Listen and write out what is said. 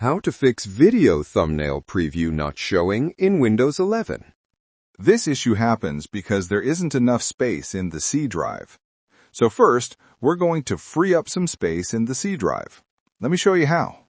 How to fix video thumbnail preview not showing in Windows 11. This issue happens because there isn't enough space in the C drive. So first, we're going to free up some space in the C drive. Let me show you how.